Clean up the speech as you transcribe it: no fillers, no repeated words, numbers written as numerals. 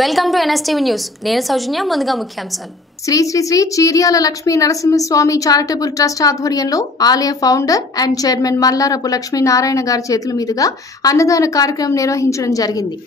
Welcome to NSTV news. నేను సౌజన్య. ముందుగా ముఖ్యాంశాలు. శ్రీ శ్రీ శ్రీ చీర్యాల లక్ష్మీ నరసింహస్వామి చారిటబుల్ ట్రస్ట్ ఆధ్వర్యంలో ఆలయ founder and chairman Mallarapu Lakshminarayana గారి చేతుల మీదుగా అన్నదాన కార్యక్రమం నిర్వహించడం జరిగింది.